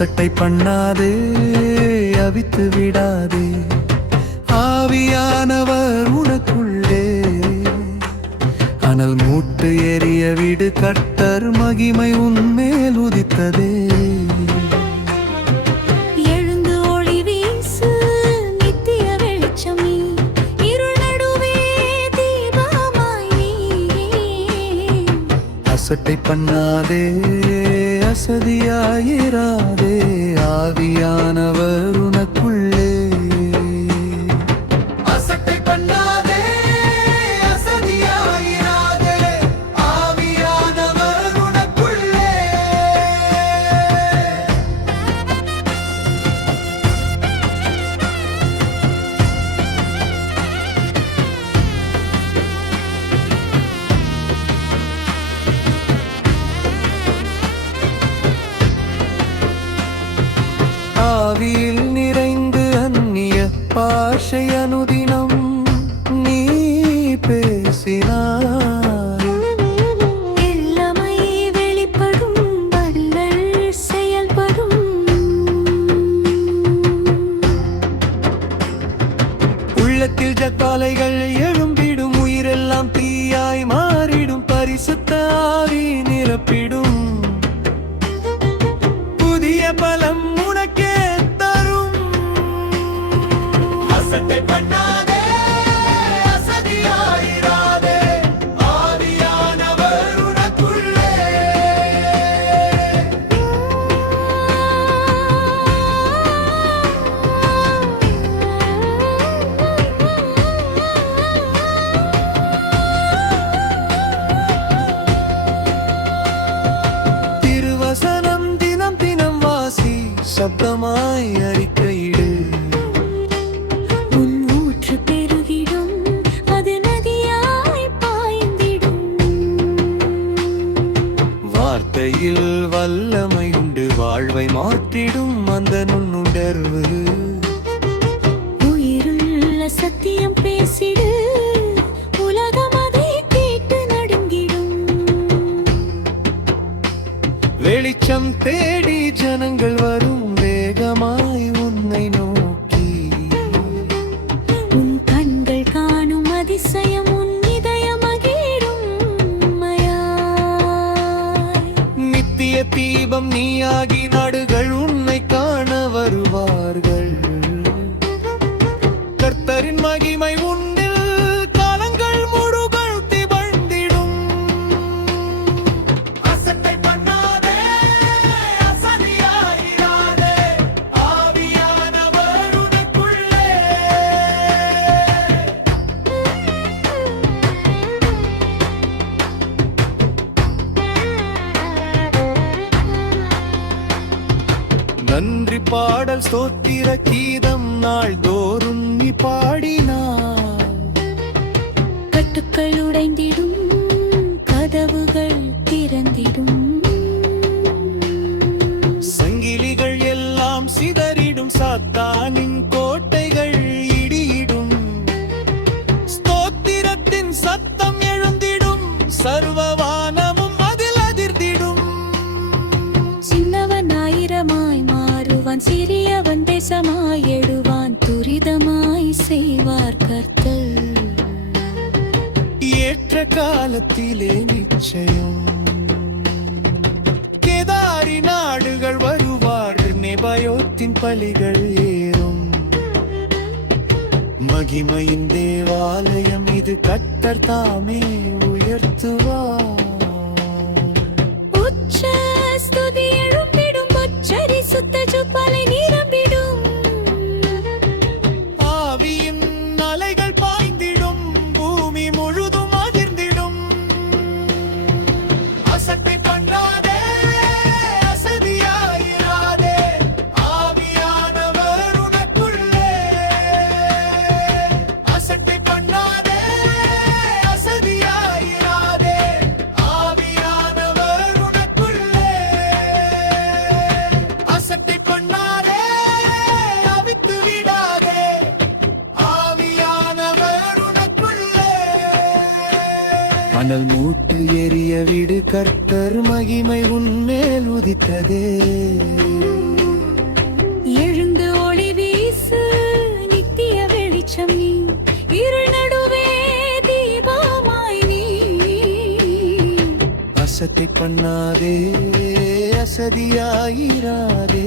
அசட்டை பண்ணாதே, அவித்து விடாதே, ஆவியானவர் உனக்குள்ளே. அனல் மூட்டு எரிய விடு, கர்த்தர் மகிமை உன்மேல் உதித்ததே. அசட்டை பண்ணாதே, அசதியாயிராதே, ஆவியானவர் உனக்குள்ளே. அசட்டை பண்ணாதே, அசதியாயிராதே, ஆவியானவர் உனக்குள்ளே. ஆவியில் நிறைந்து அந்நிய பாஷை அனுதினம் நீ பேசினாய். எல்லாமே வெளிப்படும், வல்லல் செயல்படும். உள்ளத்தில் ஜப்பாலைகள் எழும்பிடும், உயிரெல்லாம் தீயாய் மாறிடும், பரிசுத்த ஆவி நிரப்பிடும். புதிய பலம் உனக்கே தரும். அசட்டை பண்ணாதே, அசதியாயிராதே, ஆவியானவர் உனக்குள்ளே. திருவசனம் தினம் தினம் வாசி, சப்தமாய் அறிக்கையிடு. உன் ஊற்று பெருகிடும், அது நதியாய் பாய்ந்திடும். வார்த்தையில் வல்லமை உண்டு, வாழ்வை மாற்றிடும் அந்த நுண்ணுணர்வு. உயிருள்ள சத்தியம் பேசிடு, உலகம் அதை கேட்டு நடுங்கிடும். வெளிச்சம் தேடி ஜனங்கள் வரும், வேகமாய் உன்னை நோக்கி. உன் கண்கள் காணும் அதிசயம், உன் இதயம் மகிழும் உண்மையாய். நித்திய தீபம் நீயாகி, நாடுகள் உன்னை காண வருவார்கள். கர்த்தரின் மகிமை உன்னில் காலங்கள் முழுவதும் திகழ்ந்திடும். அசட்டை பண்ணாதே, அசதியாயிராதே, ஆவியானவர் உனக்குள்ளே. நன்றி பாடல் ஸ்தோத்திர கீதம் நாள்தோறும் நீ பாடினாய். கட்டுக்கள் உடைந்திடும், கதவுகள் திறந்திடும். சங்கிலிகள் எல்லாம் சிதறிடும், சாத்தானின் கோட்டைகள் இடியிடும். ஸ்தோத்திரத்தின் சத்தம் எழுந்திடும், சர்வவானமும் அதில் அதிர்ந்திடும். சின்னவன் ஆயிரமாய் மாறுவான், சிறியவன் தேசமாய் எழுவான். துரிதமாய் செய்வார் கர்த்தர், ஏற்ற காலத்திலே நிச்சயம். கேதாரி நாடுகள் வருவார்கள், நெபாயோத்தின் பலிகள் ஏறும். மகிமையின் தேவாலயம் இது, கர்த்தர் தாமே உயர்த்துவார். உச்ச ஸ்துதி எழும்பிடும், பச்சரி சுத்த ஜுப்பாலை நிரம்பிடும். ஆவியின் அலைகள் பாய்ந்திடும், பூமி முழுதும் அதிர்ந்திடும். அசட்டை பண்ணாதே, அசதியாயிராதே, ஆவியானவர் உனக்குள்ளே. அசட்டை பண்ணாதே, அசதியாயிராதே, ஆவியானவர் உனக்குள்ளே. அசட்டை பண்ணாதே, அவித்து விடாதே, ஆவியானவர் உனக்குள்ளே. அனல் மூட்டு எரிய விடு, கர்த்தர் மகிமை உன்மேல் உதித்ததே. அசட்டை பண்ணாதே, அசதியாயிராதே.